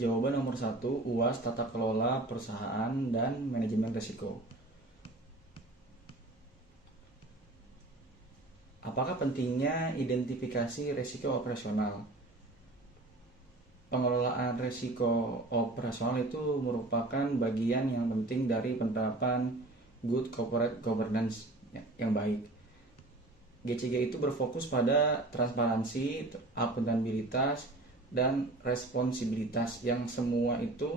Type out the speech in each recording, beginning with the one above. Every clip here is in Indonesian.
Jawaban nomor 1, UAS Tata Kelola Perusahaan dan Manajemen Risiko. Apakah pentingnya identifikasi risiko operasional? Pengelolaan risiko operasional itu merupakan bagian yang penting dari penerapan Good Corporate Governance yang baik. GCG itu berfokus pada transparansi, akuntabilitas, dan responsibilitas yang semua itu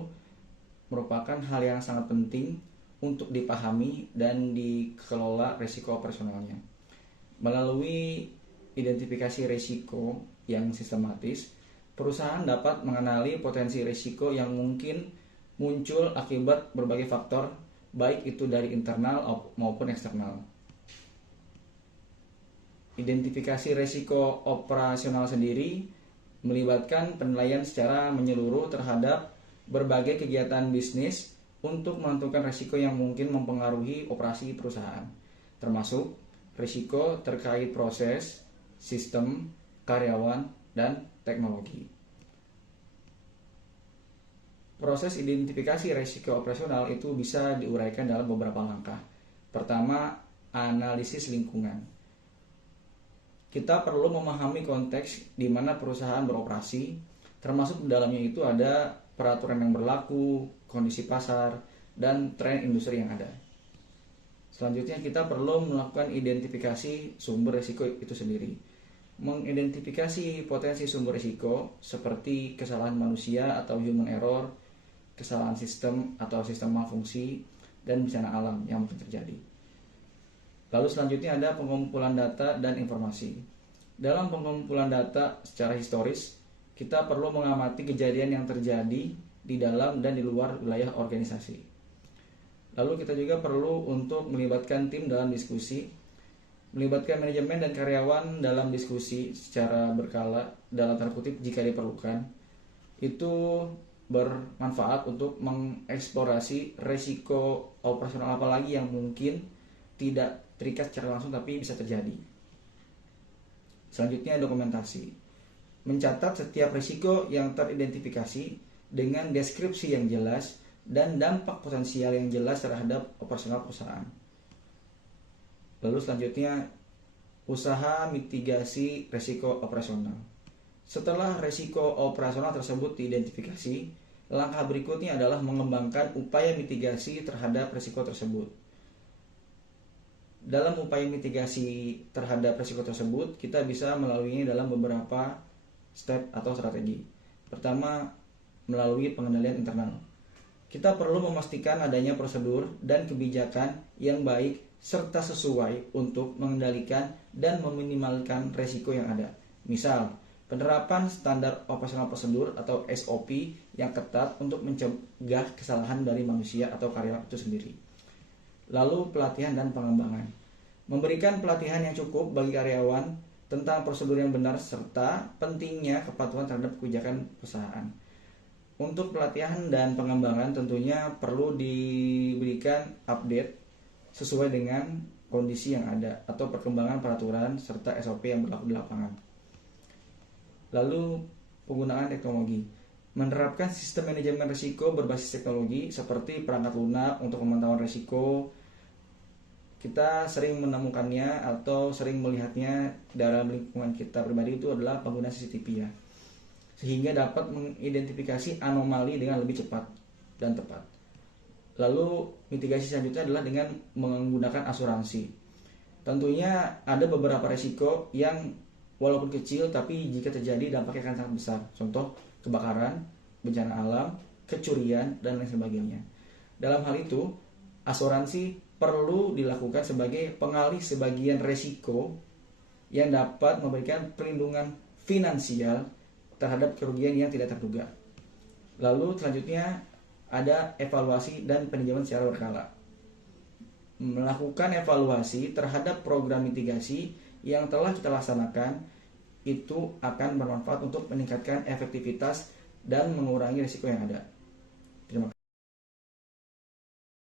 merupakan hal yang sangat penting untuk dipahami dan dikelola risiko operasionalnya. Melalui identifikasi risiko yang sistematis, perusahaan dapat mengenali potensi risiko yang mungkin muncul akibat berbagai faktor, baik itu dari internal maupun eksternal. Identifikasi risiko operasional sendiri melibatkan penilaian secara menyeluruh terhadap berbagai kegiatan bisnis untuk menentukan risiko yang mungkin mempengaruhi operasi perusahaan, termasuk risiko terkait proses, sistem, karyawan, dan teknologi. Proses identifikasi risiko operasional itu bisa diuraikan dalam beberapa langkah. Pertama, analisis lingkungan. Kita perlu memahami konteks di mana perusahaan beroperasi, termasuk di dalamnya itu ada peraturan yang berlaku, kondisi pasar, dan tren industri yang ada. Selanjutnya kita perlu melakukan identifikasi sumber risiko itu sendiri. Mengidentifikasi potensi sumber risiko seperti kesalahan manusia atau human error, kesalahan sistem atau sistem malfungsi, dan bencana alam yang mungkin terjadi. Lalu selanjutnya ada pengumpulan data dan informasi. Dalam pengumpulan data secara historis, kita perlu mengamati kejadian yang terjadi di dalam dan di luar wilayah organisasi. Lalu kita juga perlu untuk melibatkan tim dalam diskusi, melibatkan manajemen dan karyawan dalam diskusi secara berkala dalam tanda kutip jika diperlukan. Itu bermanfaat untuk mengeksplorasi risiko operasional apa lagi yang mungkin tidak terikat secara langsung tapi bisa terjadi. Selanjutnya dokumentasi. Mencatat setiap risiko yang teridentifikasi dengan deskripsi yang jelas dan dampak potensial yang jelas terhadap operasional perusahaan. Lalu selanjutnya usaha mitigasi risiko operasional. Setelah risiko operasional tersebut diidentifikasi, langkah berikutnya adalah mengembangkan upaya mitigasi terhadap risiko tersebut. Dalam upaya mitigasi terhadap risiko tersebut, kita bisa melaluinya dalam beberapa step atau strategi. Pertama, melalui pengendalian internal. Kita perlu memastikan adanya prosedur dan kebijakan yang baik serta sesuai untuk mengendalikan dan meminimalkan risiko yang ada. Misal, penerapan standar operasional prosedur atau SOP yang ketat untuk mencegah kesalahan dari manusia atau karyawan itu sendiri. Lalu pelatihan dan pengembangan. Memberikan pelatihan yang cukup bagi karyawan tentang prosedur yang benar serta pentingnya kepatuhan terhadap kebijakan perusahaan. Untuk pelatihan dan pengembangan tentunya perlu diberikan update sesuai dengan kondisi yang ada atau perkembangan peraturan serta SOP yang berlaku di lapangan. Lalu penggunaan teknologi. Menerapkan sistem manajemen risiko berbasis teknologi seperti perangkat lunak untuk pemantauan risiko. Kita sering menemukannya atau sering melihatnya dalam lingkungan kita pribadi itu adalah pengguna CCTV ya. Sehingga dapat mengidentifikasi anomali dengan lebih cepat dan tepat. Lalu mitigasi selanjutnya adalah dengan menggunakan asuransi. Tentunya ada beberapa risiko yang walaupun kecil tapi jika terjadi dampaknya akan sangat besar. Contoh kebakaran, bencana alam, kecurian, dan lain sebagainya. Dalam hal itu, asuransi perlu dilakukan sebagai pengalih sebagian risiko yang dapat memberikan perlindungan finansial terhadap kerugian yang tidak terduga. Lalu selanjutnya ada evaluasi dan peninjauan secara berkala. Melakukan evaluasi terhadap program mitigasi yang telah kita laksanakan itu akan bermanfaat untuk meningkatkan efektivitas dan mengurangi risiko yang ada.